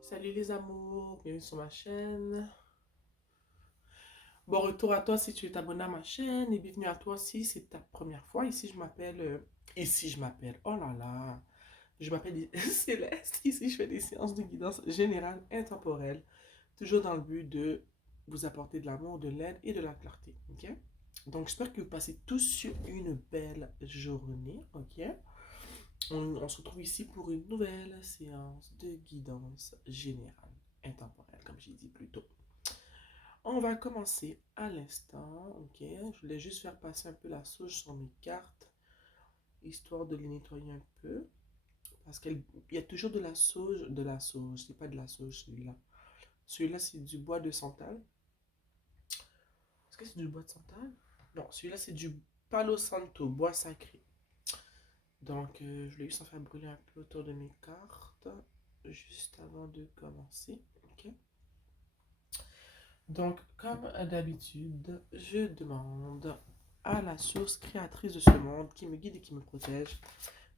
Salut les amours, bienvenue sur ma chaîne. Bon retour à toi si tu es abonné à ma chaîne et bienvenue à toi si c'est ta première fois. Oh là là, je m'appelle Céleste. Ici je fais des séances de guidance générale intemporelle, toujours dans le but de vous apporter de l'amour, de l'aide et de la clarté, ok? Donc j'espère que vous passez tous une belle journée, ok? On se retrouve ici pour une nouvelle séance de guidance générale intemporelle, comme j'ai dit plus tôt. On va commencer à l'instant, ok? Je voulais juste faire passer un peu la sauge sur mes cartes, histoire de les nettoyer un peu. Parce qu'il y a toujours de la sauge, c'est pas de la sauge celui-là. Celui-là, c'est du bois de santal. Est-ce que c'est du bois de santal? Non, celui-là, c'est du palo santo, bois sacré. Donc, je voulais juste en faire brûler un peu autour de mes cartes, juste avant de commencer, ok? Donc, comme d'habitude, je demande à la source créatrice de ce monde qui me guide et qui me protège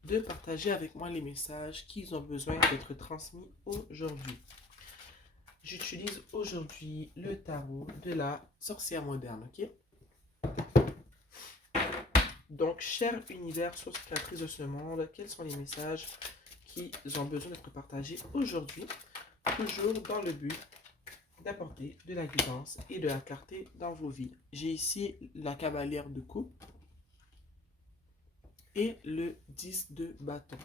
de partager avec moi les messages qu'ils ont besoin d'être transmis aujourd'hui. J'utilise aujourd'hui le tarot de la sorcière moderne, ok? Donc, cher univers, source créatrice de ce monde, quels sont les messages qu'ils ont besoin d'être partagés aujourd'hui, toujours dans le but d'apporter de la guidance et de la clarté dans vos vies. J'ai ici la cavalière de coupe et le 10 de bâton.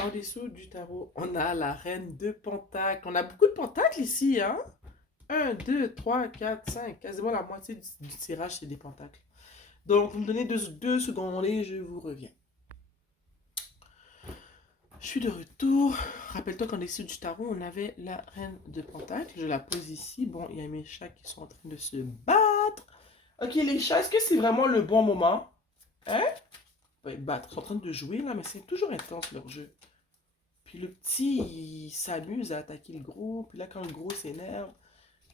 En dessous du tarot, on a la reine de pentacles. On a beaucoup de pentacles ici, hein? 1, 2, 3, 4, 5. Quasiment la moitié du tirage, c'est des pentacles. Donc, vous me donnez deux secondes et je vous reviens. Je suis de retour. Rappelle-toi qu'en dessous du tarot, on avait la reine de pentacles. Je la pose ici. Bon, il y a mes chats qui sont en train de se battre. Ok, les chats, est-ce que c'est vraiment le bon moment? Hein? Ouais, battre. Ils sont en train de jouer là, mais c'est toujours intense leur jeu. Puis le petit, il s'amuse à attaquer le gros. Puis là, quand le gros s'énerve,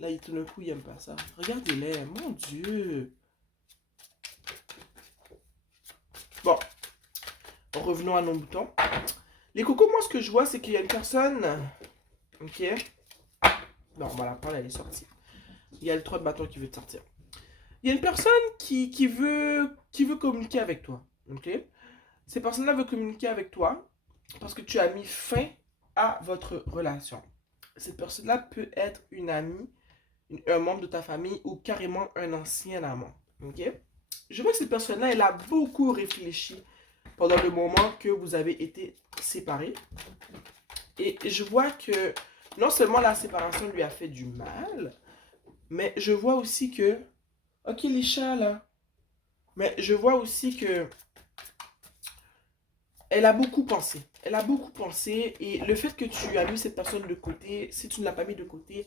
là, tout d'un coup, il aime pas ça. Regardez-les, mon Dieu. Bon, revenons à nos boutons. Les cocos, moi, ce que je vois, c'est qu'il y a une personne. Ok. Non, on va la prendre, elle est sortie. Il y a le 3 de bâton qui veut sortir. Il y a une personne qui veut communiquer avec toi. Ok. Cette personne-là veut communiquer avec toi parce que tu as mis fin à votre relation. Cette personne-là peut être une amie, un membre de ta famille ou carrément un ancien amant. Ok. Je vois que cette personne-là, elle a beaucoup réfléchi pendant le moment que vous avez été séparés. Et je vois que non seulement la séparation lui a fait du mal, mais je vois aussi que... Ok, les chats, là. Mais je vois aussi que... Elle a beaucoup pensé. Elle a beaucoup pensé. Et le fait que tu as mis cette personne de côté, si tu ne l'as pas mis de côté,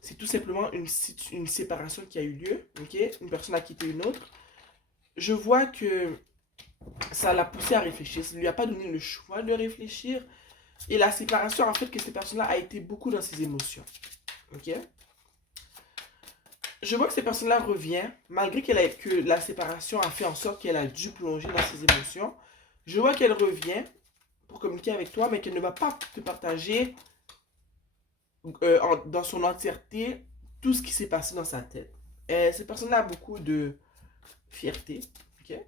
c'est tout simplement une séparation qui a eu lieu. Ok. Une personne a quitté une autre. Je vois que ça l'a poussé à réfléchir. Ça ne lui a pas donné le choix de réfléchir. Et la séparation a fait que cette personne-là a été beaucoup dans ses émotions. Ok. Je vois que cette personne-là revient, malgré que la séparation a fait en sorte qu'elle a dû plonger dans ses émotions. Je vois qu'elle revient pour communiquer avec toi, mais qu'elle ne va pas te partager dans son entièreté tout ce qui s'est passé dans sa tête. Cette personne-là a beaucoup de fierté. Okay?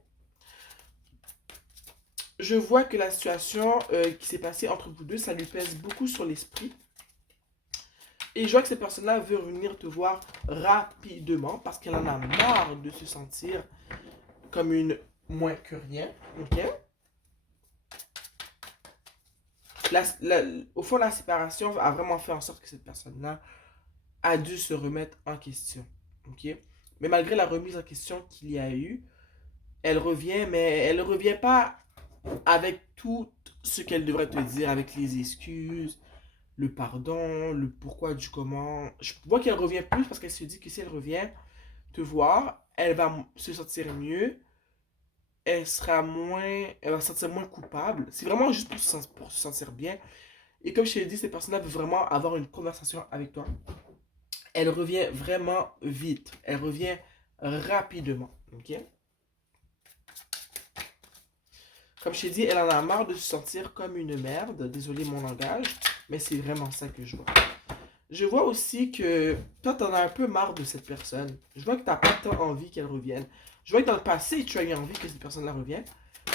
Je vois que la situation qui s'est passée entre vous deux, ça lui pèse beaucoup sur l'esprit. Et je vois que cette personne-là veut revenir te voir rapidement parce qu'elle en a marre de se sentir comme une moins que rien. Ok? Au fond, la séparation a vraiment fait en sorte que cette personne-là a dû se remettre en question. Ok? Mais malgré la remise en question qu'il y a eu, elle revient, mais elle ne revient pas avec tout ce qu'elle devrait te dire, avec les excuses, le pardon, le pourquoi du comment. Je vois qu'elle revient plus parce qu'elle se dit que si elle revient te voir, elle va se sentir mieux, elle va se sentir moins coupable. C'est vraiment juste pour se sentir bien. Et comme je t'ai dit, cette personne-là veut vraiment avoir une conversation avec toi. Elle revient vraiment vite. Elle revient rapidement. Ok? Comme je t'ai dit, elle en a marre de se sentir comme une merde. Désolé mon langage, mais c'est vraiment ça que je vois. Je vois aussi que toi, t'en as un peu marre de cette personne. Je vois que t'as pas tant envie qu'elle revienne. Je vois que dans le passé, tu as eu envie que cette personne-là revienne.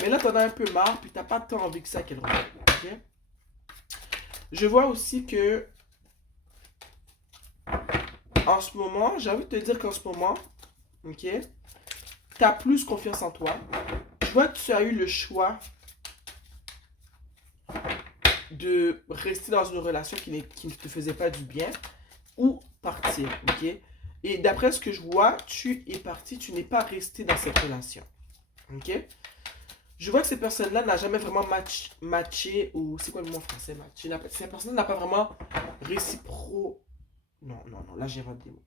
Mais là, t'en as un peu marre, puis t'as pas tant envie que ça qu'elle revienne. Ok? Je vois aussi que, en ce moment, j'ai envie de te dire qu'en ce moment, ok, t'as plus confiance en toi. Je vois que tu as eu le choix de rester dans une relation qui ne te faisait pas du bien ou partir, ok? Et d'après ce que je vois, tu es parti, tu n'es pas resté dans cette relation, ok? Je vois que cette personne-là n'a jamais vraiment matché, ou c'est quoi le mot en français, matché? Cette personne n'a pas vraiment récipro... Non, non, non, là j'invente des mots.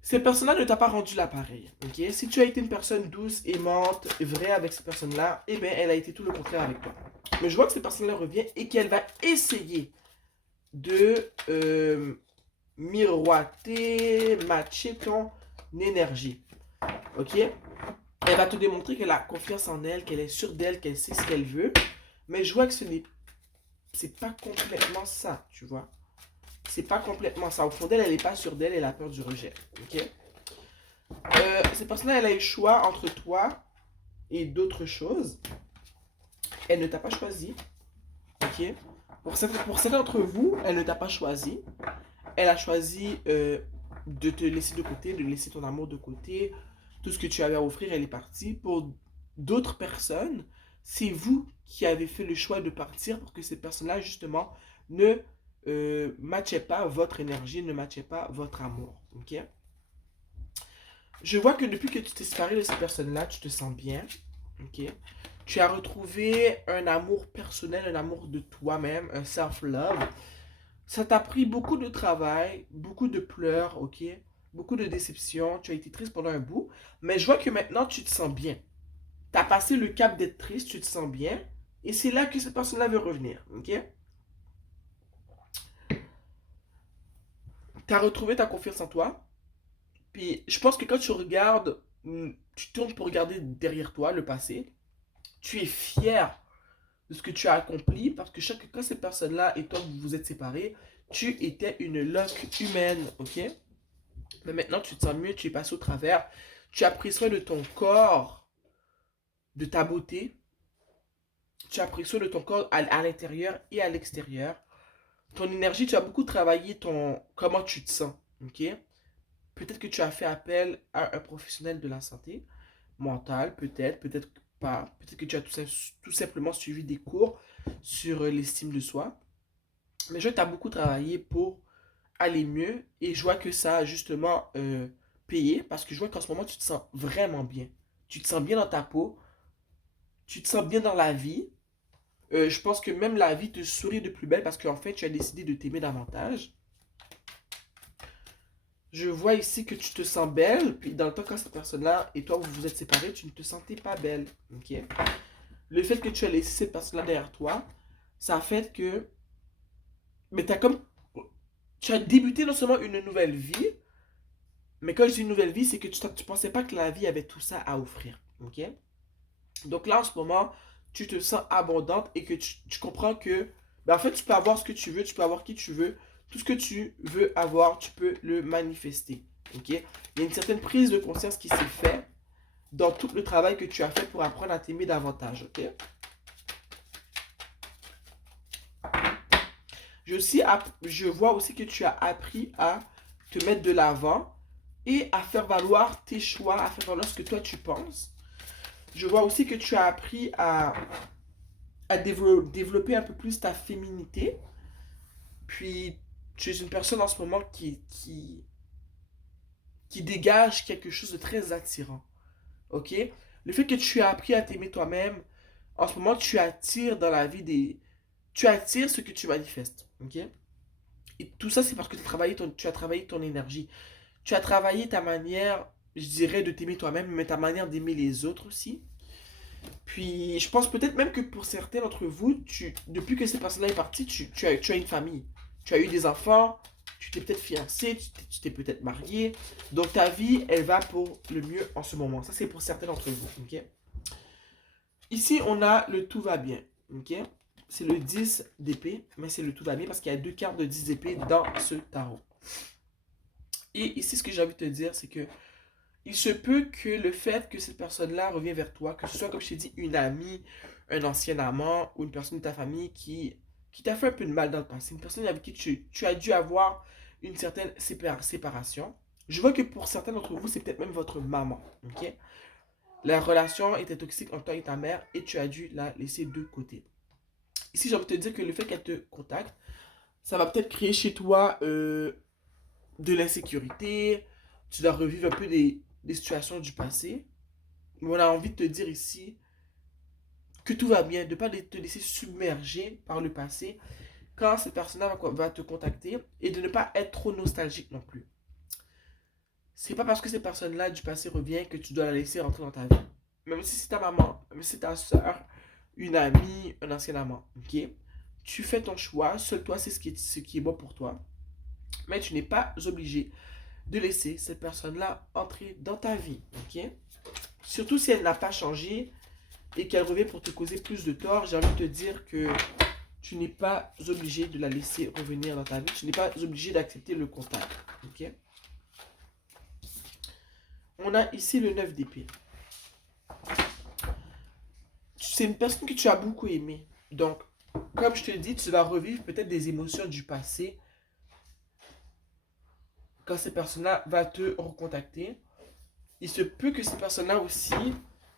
Cette personne-là ne t'a pas rendu l'appareil, ok? Si tu as été une personne douce, aimante, vraie avec cette personne-là, eh bien, elle a été tout le contraire avec toi. Mais je vois que cette personne-là revient et qu'elle va essayer de miroiter, matcher ton énergie, ok? Elle va te démontrer qu'elle a confiance en elle, qu'elle est sûre d'elle, qu'elle sait ce qu'elle veut. Mais je vois que c'est pas complètement ça, tu vois. C'est pas complètement ça. Au fond d'elle, elle n'est pas sûre d'elle, elle a peur du rejet, ok? Cette personne-là, elle a eu le choix entre toi et d'autres choses. Elle ne t'a pas choisi, ok? Pour certains d'entre vous, elle ne t'a pas choisi. Elle a choisi de te laisser de côté, de laisser ton amour de côté. Tout ce que tu avais à offrir, elle est partie. Pour d'autres personnes, c'est vous qui avez fait le choix de partir pour que cette personne-là, justement, ne matchait pas votre énergie, ne matchait pas votre amour. Ok? Je vois que depuis que tu t'es séparé de cette personne-là, tu te sens bien. Ok? Tu as retrouvé un amour personnel, un amour de toi-même, un self-love. Ça t'a pris beaucoup de travail, beaucoup de pleurs, ok? Beaucoup de déceptions. Tu as été triste pendant un bout. Mais je vois que maintenant, tu te sens bien. Tu as passé le cap d'être triste, tu te sens bien. Et c'est là que cette personne-là veut revenir, ok? Tu as retrouvé ta confiance en toi. Puis je pense que quand tu regardes, tu tournes pour regarder derrière toi, le passé. Tu es fier de ce que tu as accompli parce que quand cette personne-là et toi, vous vous êtes séparés, tu étais une loque humaine, ok? Mais maintenant, tu te sens mieux, tu es passé au travers. Tu as pris soin de ton corps, de ta beauté. Tu as pris soin de ton corps à l'intérieur et à l'extérieur. Ton énergie, tu as beaucoup travaillé comment tu te sens. Ok? Peut-être que tu as fait appel à un professionnel de la santé mentale, peut-être pas. Peut-être que tu as tout simplement suivi des cours sur l'estime de soi. Mais je vois que tu as beaucoup travaillé pour aller mieux et je vois que ça a justement payé parce que je vois qu'en ce moment tu te sens vraiment bien. Tu te sens bien dans ta peau, tu te sens bien dans la vie. Je pense que même la vie te sourit de plus belle parce qu'en fait tu as décidé de t'aimer davantage. Je vois ici que tu te sens belle, puis dans le temps quand cette personne-là et toi vous vous êtes séparés, tu ne te sentais pas belle. Ok? Le fait que tu as laissé cette personne-là derrière toi, ça a fait que mais tu as débuté non seulement une nouvelle vie, mais quand je dis une nouvelle vie, c'est que tu pensais pas que la vie avait tout ça à offrir. Ok? Donc là, en ce moment, tu te sens abondante et que tu comprends que, ben, en fait, tu peux avoir ce que tu veux, tu peux avoir qui tu veux. Tout ce que tu veux avoir, tu peux le manifester. Ok? Il y a une certaine prise de conscience qui s'est faite dans tout le travail que tu as fait pour apprendre à t'aimer davantage. Ok? Je vois aussi que tu as appris à te mettre de l'avant et à faire valoir tes choix, à faire valoir ce que toi tu penses. Je vois aussi que tu as appris à développer un peu plus ta féminité. Puis tu es une personne en ce moment qui dégage quelque chose de très attirant. Ok? Le fait que tu as appris à t'aimer toi-même, en ce moment, tu attires dans la vie des... Tu attires ce que tu manifestes, ok? Et tout ça, c'est parce que tu as travaillé ton énergie. Tu as travaillé ta manière, je dirais, de t'aimer toi-même, mais ta manière d'aimer les autres aussi. Puis, je pense peut-être même que pour certains d'entre vous, depuis que cette personne-là est partie, tu as une famille. Tu as eu des enfants, tu t'es peut-être fiancé, tu t'es peut-être marié. Donc, ta vie, elle va pour le mieux en ce moment. Ça, c'est pour certains d'entre vous, ok? Ici, on a le tout va bien, ok? C'est le 10 d'épée, mais c'est le tout va bien parce qu'il y a deux cartes de 10 d'épée dans ce tarot. Et ici, ce que j'ai envie de te dire, c'est que il se peut que le fait que cette personne-là revient vers toi, que ce soit, comme je t'ai dit, une amie, un ancien amant ou une personne de ta famille qui t'a fait un peu de mal dans le passé, une personne avec qui tu as dû avoir une certaine séparation. Je vois que pour certains d'entre vous, c'est peut-être même votre maman, ok? La relation était toxique entre toi et ta mère et tu as dû la laisser de côté. Ici, j'ai envie de te dire que le fait qu'elle te contacte, ça va peut-être créer chez toi de l'insécurité, tu dois revivre un peu des situations du passé. Mais on a envie de te dire ici que tout va bien, de ne pas te laisser submerger par le passé quand cette personne-là va te contacter et de ne pas être trop nostalgique non plus. C'est pas parce que cette personne-là du passé revient que tu dois la laisser rentrer dans ta vie. Même si c'est ta maman, même si c'est ta soeur, une amie, un ancien amant, ok? Tu fais ton choix, seul toi c'est ce qui est bon pour toi. Mais tu n'es pas obligé de laisser cette personne-là entrer dans ta vie, ok? Surtout si elle n'a pas changé et qu'elle revient pour te causer plus de tort, j'ai envie de te dire que tu n'es pas obligé de la laisser revenir dans ta vie. Tu n'es pas obligé d'accepter le contact, ok? On a ici le 9 d'épée. C'est une personne que tu as beaucoup aimée. Donc, comme je te le dis, tu vas revivre peut-être des émotions du passé quand cette personne-là va te recontacter. Il se peut que cette personne-là aussi,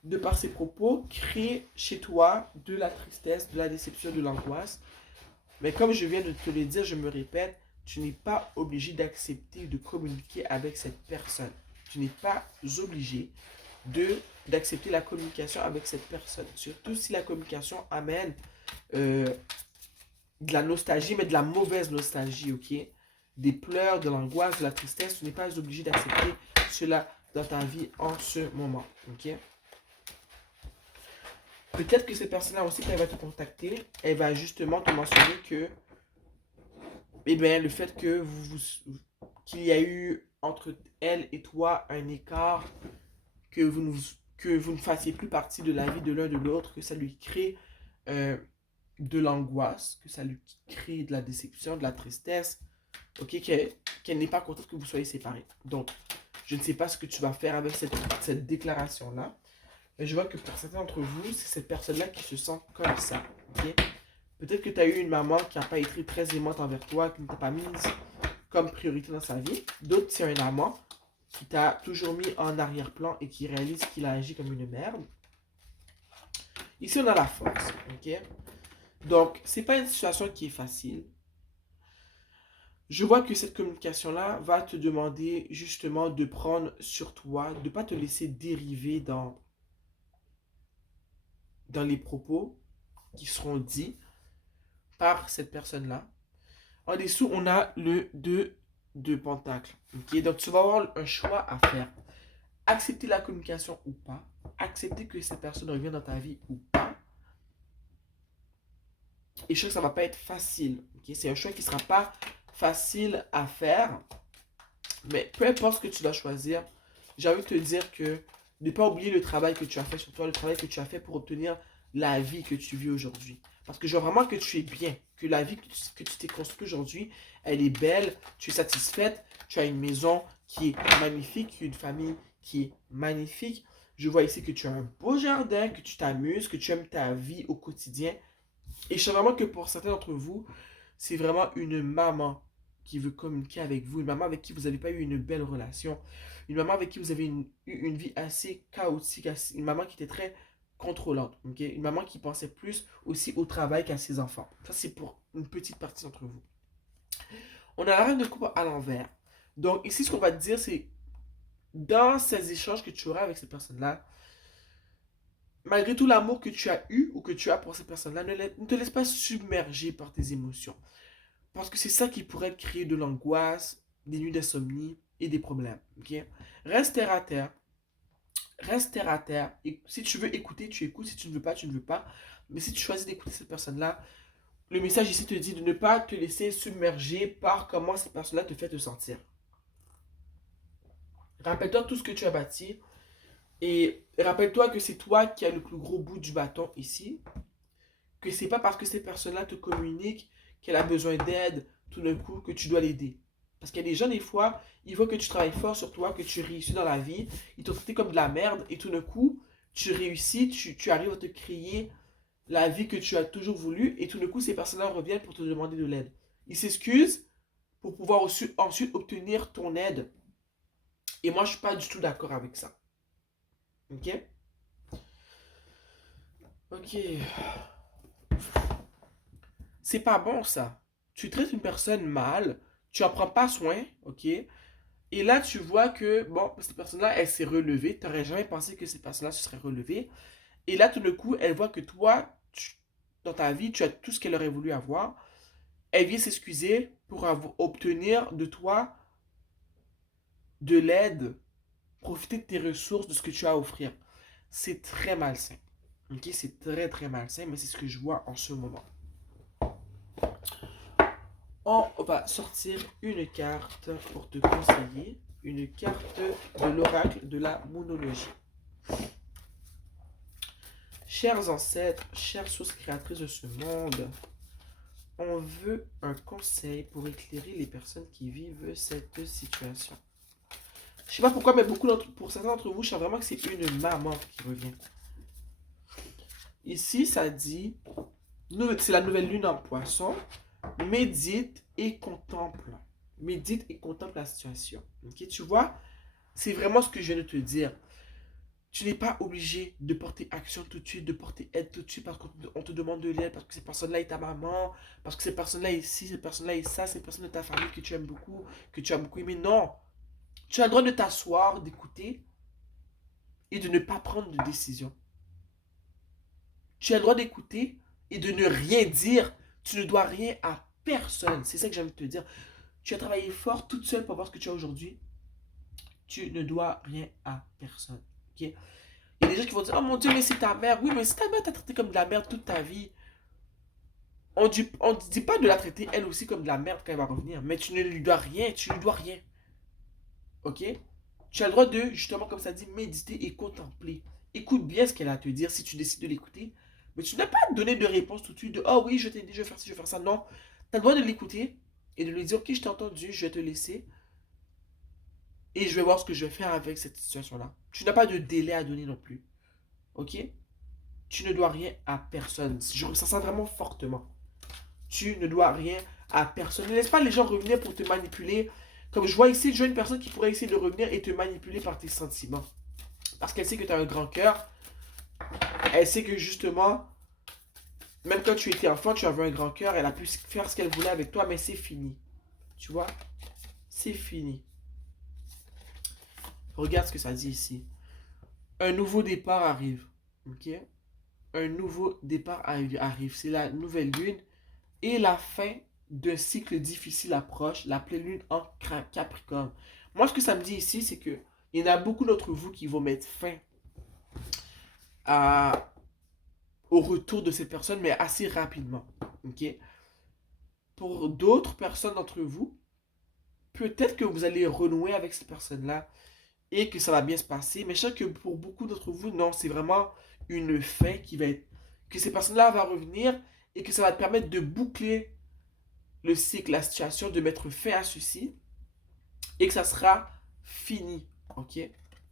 de par ses propos, crée chez toi de la tristesse, de la déception, de l'angoisse. Mais comme je viens de te le dire, je me répète, tu n'es pas obligé d'accepter de communiquer avec cette personne. Tu n'es pas obligé d'accepter la communication avec cette personne. Surtout si la communication amène euh, de la nostalgie, mais de la mauvaise nostalgie, ok? Des pleurs, de l'angoisse, de la tristesse. Tu n'es pas obligé d'accepter cela dans ta vie en ce moment, ok? Peut-être que cette personne-là aussi, quand elle va te contacter, elle va justement te mentionner que, eh bien, le fait que qu'il y a eu entre elle et toi un écart, que que vous ne fassiez plus partie de la vie de l'un de l'autre, que ça lui crée euh, de l'angoisse, que ça lui crée de la déception, de la tristesse, ok, qu'elle n'est pas contente que vous soyez séparés. Donc, je ne sais pas ce que tu vas faire avec cette déclaration-là. Mais je vois que pour certains d'entre vous, c'est cette personne-là qui se sent comme ça. Ok? Peut-être que tu as eu une maman qui n'a pas été très aimante envers toi, qui ne t'a pas mise comme priorité dans sa vie. D'autres, c'est un amant qui t'a toujours mis en arrière-plan et qui réalise qu'il a agi comme une merde. Ici, on a la force. Ok? Donc, c'est pas une situation qui est facile. Je vois que cette communication-là va te demander justement de prendre sur toi, de ne pas te laisser dériver dans les propos qui seront dits par cette personne-là. En dessous, on a le 2 de pentacle. Okay? Donc, tu vas avoir un choix à faire. Accepter la communication ou pas. Accepter que cette personne revienne dans ta vie ou pas. Et je sais que ça ne va pas être facile. Okay? C'est un choix qui ne sera pas facile à faire. Mais peu importe ce que tu dois choisir, j'ai envie de te dire que de ne pas oublier le travail que tu as fait sur toi, le travail que tu as fait pour obtenir la vie que tu vis aujourd'hui. Parce que je vois vraiment que tu es bien, que la vie que tu t'es construite aujourd'hui, elle est belle, tu es satisfaite, tu as une maison qui est magnifique, une famille qui est magnifique. Je vois ici que tu as un beau jardin, que tu t'amuses, que tu aimes ta vie au quotidien. Et je sais vraiment que pour certains d'entre vous, c'est vraiment une maman qui veut communiquer avec vous, une maman avec qui vous n'avez pas eu une belle relation, une maman avec qui vous avez eu une vie assez chaotique, une maman qui était très contrôlante, okay? Une maman qui pensait plus aussi au travail qu'à ses enfants. Ça, c'est pour une petite partie d'entre vous. On a la reine de coupe à l'envers. Donc ici, ce qu'on va te dire, c'est dans ces échanges que tu auras avec cette personne-là, malgré tout l'amour que tu as eu ou que tu as pour cette personne-là, ne te laisse pas submerger par tes émotions. Parce que c'est ça qui pourrait créer de l'angoisse, des nuits d'insomnie et des problèmes. Ok? Reste terre à terre. Reste terre à terre. Et si tu veux écouter, tu écoutes. Si tu ne veux pas, tu ne veux pas. Mais si tu choisis d'écouter cette personne-là, le message ici te dit de ne pas te laisser submerger par comment cette personne-là te fait te sentir. Rappelle-toi tout ce que tu as bâti. Et rappelle-toi que c'est toi qui as le plus gros bout du bâton ici. Que c'est pas parce que cette personne-là te communique qu'elle a besoin d'aide tout d'un coup que tu dois l'aider. Parce qu'il y a des gens, des fois, ils voient que tu travailles fort sur toi, que tu réussis dans la vie, ils t'ont traité comme de la merde, et tout d'un coup, tu réussis, tu arrives à te créer la vie que tu as toujours voulu, et tout d'un coup, ces personnes-là reviennent pour te demander de l'aide. Ils s'excusent pour pouvoir ensuite obtenir ton aide. Et moi, je suis pas du tout d'accord avec ça. Ok? Ok. C'est pas bon ça. Tu traites une personne mal, tu en prends pas soin, ok? Et là, tu vois que, bon, cette personne-là, elle s'est relevée. Tu n'aurais jamais pensé que cette personne-là se serait relevée. Et là, tout d'un coup, elle voit que toi, dans ta vie, tu as tout ce qu'elle aurait voulu avoir. Elle vient s'excuser pour obtenir de toi de l'aide, profiter de tes ressources, de ce que tu as à offrir. C'est très malsain. Ok? C'est très, très malsain, mais c'est ce que je vois en ce moment. On va sortir une carte pour te conseiller. Une carte de l'oracle de la monologie. Chers ancêtres, chères sources créatrices de ce monde, on veut un conseil pour éclairer les personnes qui vivent cette situation. Je sais pas pourquoi, mais pour certains d'entre vous, je sens vraiment que c'est une maman qui revient. Ici, ça dit, c'est la nouvelle lune en poisson, médite et contemple. Médite et contemple la situation. Ok, tu vois, c'est vraiment ce que je viens de te dire. Tu n'es pas obligé de porter action tout de suite, de porter aide tout de suite parce qu'on te demande de l'aide, parce que cette personne-là est ta maman, parce que cette personne-là est ci, cette personne-là est ça, cette personne de ta famille que tu aimes beaucoup, que tu as beaucoup aimé. Non. Tu as le droit de t'asseoir, d'écouter et de ne pas prendre de décision. Tu as le droit d'écouter et de ne rien dire. Tu ne dois rien à personne. C'est ça que j'ai envie de te dire. Tu as travaillé fort toute seule pour avoir ce que tu as aujourd'hui. Tu ne dois rien à personne. Ok? Il y a des gens qui vont dire, oh mon Dieu, mais c'est ta mère. Oui, mais si ta mère t'a traité comme de la merde toute ta vie, on ne dit pas de la traiter elle aussi comme de la merde quand elle va revenir. Mais tu ne lui dois rien, tu ne lui dois rien. Ok? Tu as le droit de, justement, comme ça dit, méditer et contempler. Écoute bien ce qu'elle a à te dire si tu décides de l'écouter. Mais tu n'as pas donné de réponse tout de suite de, oh oui, je t'ai dit, je vais faire ci, je vais faire ça. Non. Tu as le droit de l'écouter et de lui dire, ok, je t'ai entendu, je vais te laisser. Et je vais voir ce que je vais faire avec cette situation-là. Tu n'as pas de délai à donner non plus. Ok? Tu ne dois rien à personne. Je ressens ça vraiment fortement. Tu ne dois rien à personne. Ne laisse pas les gens revenir pour te manipuler. Comme je vois ici, je vois une personne qui pourrait essayer de revenir et te manipuler par tes sentiments. Parce qu'elle sait que tu as un grand cœur. Elle sait que justement, même quand tu étais enfant, tu avais un grand cœur. Elle a pu faire ce qu'elle voulait avec toi, mais c'est fini. Tu vois? C'est fini. Regarde ce que ça dit ici. Un nouveau départ arrive. Ok? Un nouveau départ arrive. C'est la nouvelle lune. Et la fin d'un cycle difficile approche, la pleine lune en Capricorne. Moi, ce que ça me dit ici, c'est que il y en a beaucoup d'entre vous qui vont mettre fin à, au retour de cette personne, mais assez rapidement. Ok? Pour d'autres personnes d'entre vous, peut-être que vous allez renouer avec cette personne-là et que ça va bien se passer. Mais je sais que pour beaucoup d'entre vous, non, c'est vraiment une fin qui va être... Que ces personnes-là vont revenir et que ça va te permettre de boucler le cycle, la situation, de mettre fin à ceci et que ça sera fini. Ok?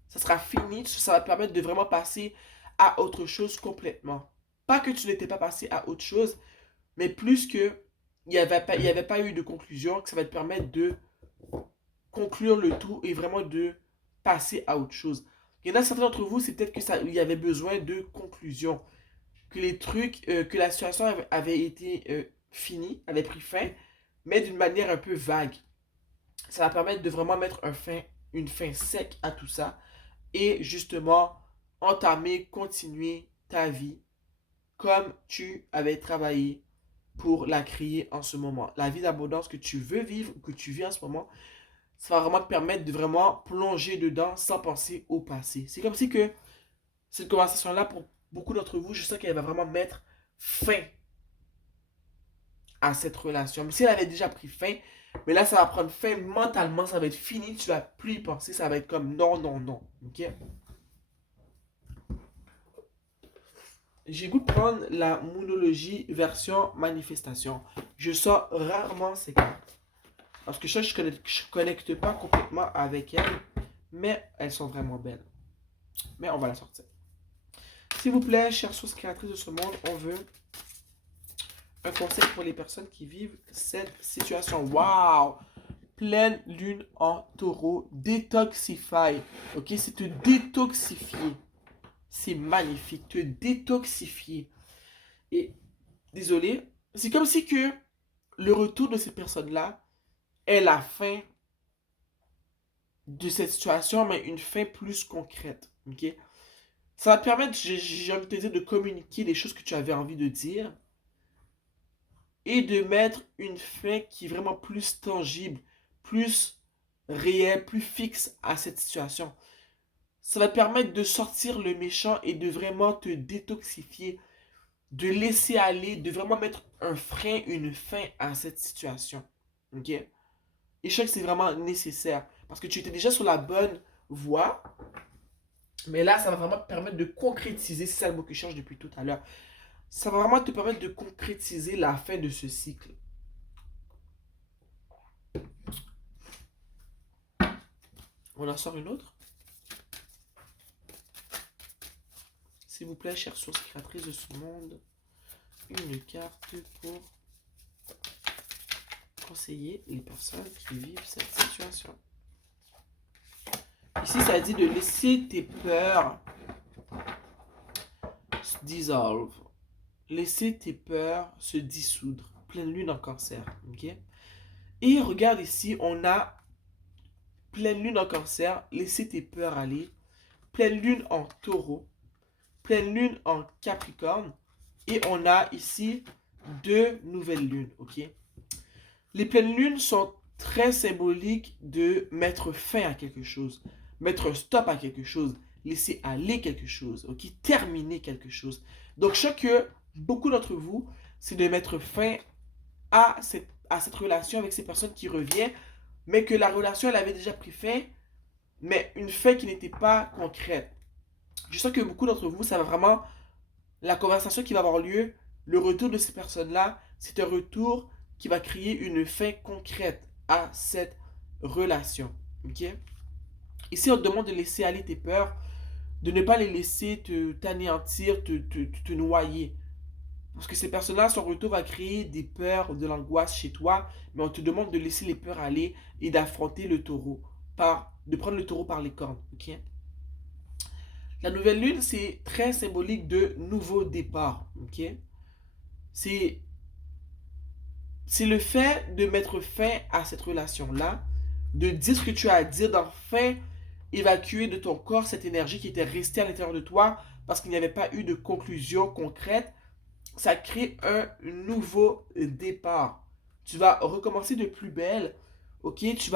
Ça sera fini, ça va te permettre de vraiment passer à autre chose complètement. Pas que tu n'étais pas passé à autre chose, mais plus que il y avait pas eu de conclusion, que ça va te permettre de conclure le tout et vraiment de passer à autre chose. Il y en a certains d'entre vous, c'est peut-être que ça, il y avait besoin de conclusion, que les trucs, que la situation avait été finie, avait pris fin, mais d'une manière un peu vague. Ça va permettre de vraiment mettre une fin sec à tout ça et justement entamer, continuer ta vie comme tu avais travaillé pour la créer en ce moment. La vie d'abondance que tu veux vivre, que tu vis en ce moment, ça va vraiment te permettre de vraiment plonger dedans sans penser au passé. C'est comme si que cette conversation-là, pour beaucoup d'entre vous, je sens qu'elle va vraiment mettre fin à cette relation. Mais si elle avait déjà pris fin, mais là, ça va prendre fin mentalement, ça va être fini, tu vas plus y penser, ça va être comme non, non, non. Ok? J'ai goût de prendre la monologie version manifestation. Je sors rarement ces cartes. Parce que ça, je ne connecte pas complètement avec elles, mais elles sont vraiment belles. Mais on va la sortir. S'il vous plaît, chères sources créatrices de ce monde, on veut un conseil pour les personnes qui vivent cette situation. Waouh! Pleine lune en taureau, détoxify. Ok, c'est te détoxifier. C'est magnifique, te détoxifier. Et désolé, c'est comme si que le retour de ces personnes-là est la fin de cette situation, mais une fin plus concrète. Ok? Ça va te permettre, j'ai envie de te dire, de communiquer les choses que tu avais envie de dire et de mettre une fin qui est vraiment plus tangible, plus réelle, plus fixe à cette situation. Ça va te permettre de sortir le méchant et de vraiment te détoxifier, de laisser aller, de vraiment mettre un frein, une fin à cette situation. Ok? Et je sais que c'est vraiment nécessaire parce que tu étais déjà sur la bonne voie, mais là, ça va vraiment te permettre de concrétiser, c'est ça le mot que je cherche depuis tout à l'heure. Ça va vraiment te permettre de concrétiser la fin de ce cycle. On en sort une autre? S'il vous plaît, chère source créatrice de ce monde, une carte pour conseiller les personnes qui vivent cette situation. Ici, ça dit de laisser tes peurs se dissolve. Laisser tes peurs se dissoudre. Pleine lune en cancer. Ok? Et regarde ici, on a pleine lune en cancer. Laisser tes peurs aller. Pleine lune en taureau. Pleine lune en capricorne. Et on a ici deux nouvelles lunes. Ok? Les pleines lunes sont très symboliques de mettre fin à quelque chose, mettre un stop à quelque chose, laisser aller quelque chose, ok, terminer quelque chose. Donc, je sais que beaucoup d'entre vous, c'est de mettre fin à cette relation avec ces personnes qui reviennent, mais que la relation, elle avait déjà pris fin, mais une fin qui n'était pas concrète. Je sens que beaucoup d'entre vous, ça va vraiment, la conversation qui va avoir lieu, le retour de ces personnes-là, c'est un retour qui va créer une fin concrète à cette relation. Ok? Ici, on te demande de laisser aller tes peurs, de ne pas les laisser t'anéantir, te noyer. Parce que ces personnes-là, son retour va créer des peurs, de l'angoisse chez toi, mais on te demande de laisser les peurs aller et d'affronter le taureau, de prendre le taureau par les cornes. Ok? La nouvelle lune, c'est très symbolique de nouveau départ. Ok? C'est c'est le fait de mettre fin à cette relation-là, de dire ce que tu as à dire, d'enfin évacuer de ton corps cette énergie qui était restée à l'intérieur de toi parce qu'il n'y avait pas eu de conclusion concrète. Ça crée un nouveau départ. Tu vas recommencer de plus belle, ok? Tu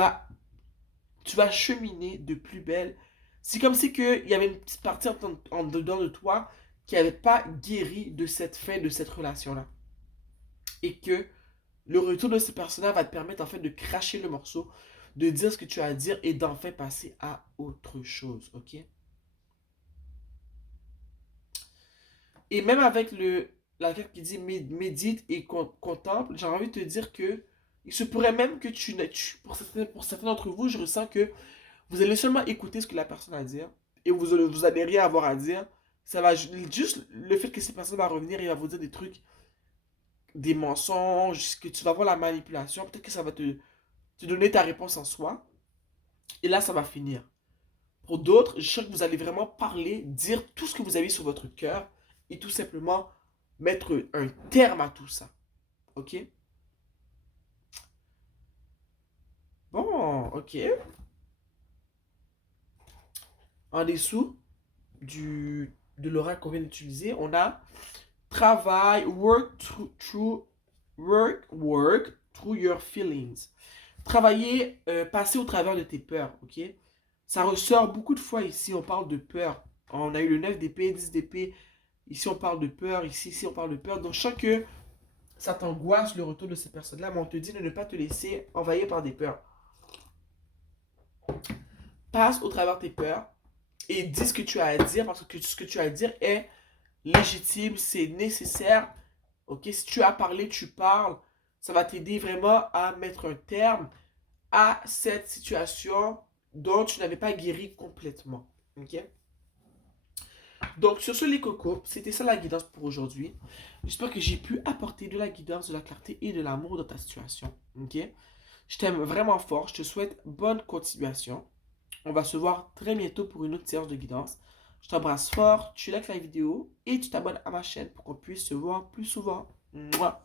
vas cheminer de plus belle. C'est comme si il y avait une petite partie en dedans de toi qui n'avait pas guéri de cette fin, de cette relation-là. Et que le retour de ces personnages va te permettre en fait de cracher le morceau, de dire ce que tu as à dire et d'enfin passer à autre chose, ok? Et même avec la carte qui dit médite et contemple, j'ai envie de te dire que il se pourrait même que pour certains d'entre vous, je ressens que vous allez seulement écouter ce que la personne a à dire et vous allez rien avoir à dire. Ça va juste le fait que cette personne va revenir, il va vous dire des trucs, des mensonges, que tu vas voir la manipulation, peut-être que ça va te donner ta réponse en soi. Et là, ça va finir. Pour d'autres, je sens que vous allez vraiment parler, dire tout ce que vous avez sur votre cœur et tout simplement mettre un terme à tout ça. Ok? Bon, ok. En dessous de l'oral qu'on vient d'utiliser, on a travail, work through your feelings. Travailler, passer au travers de tes peurs, ok? Ça ressort beaucoup de fois ici, on parle de peur. On a eu le 9 d'épée, 10 d'épée. Ici, on parle de peur. Ici, on parle de peur. Donc, je sens que ça t'angoisse le retour de ces personnes-là, mais on te dit de ne pas te laisser envahir par des peurs. Passe au travers tes peurs et dis ce que tu as à dire parce que ce que tu as à dire est légitime, c'est nécessaire. Ok, si tu as parlé, tu parles. Ça va t'aider vraiment à mettre un terme à cette situation dont tu n'avais pas guéri complètement. Ok? Donc, sur ce, les cocos, c'était ça la guidance pour aujourd'hui. J'espère que j'ai pu apporter de la guidance, de la clarté et de l'amour dans ta situation. Ok? Je t'aime vraiment fort. Je te souhaite bonne continuation. On va se voir très bientôt pour une autre séance de guidance. Je t'embrasse fort. Tu likes la vidéo et tu t'abonnes à ma chaîne pour qu'on puisse se voir plus souvent. Mouah.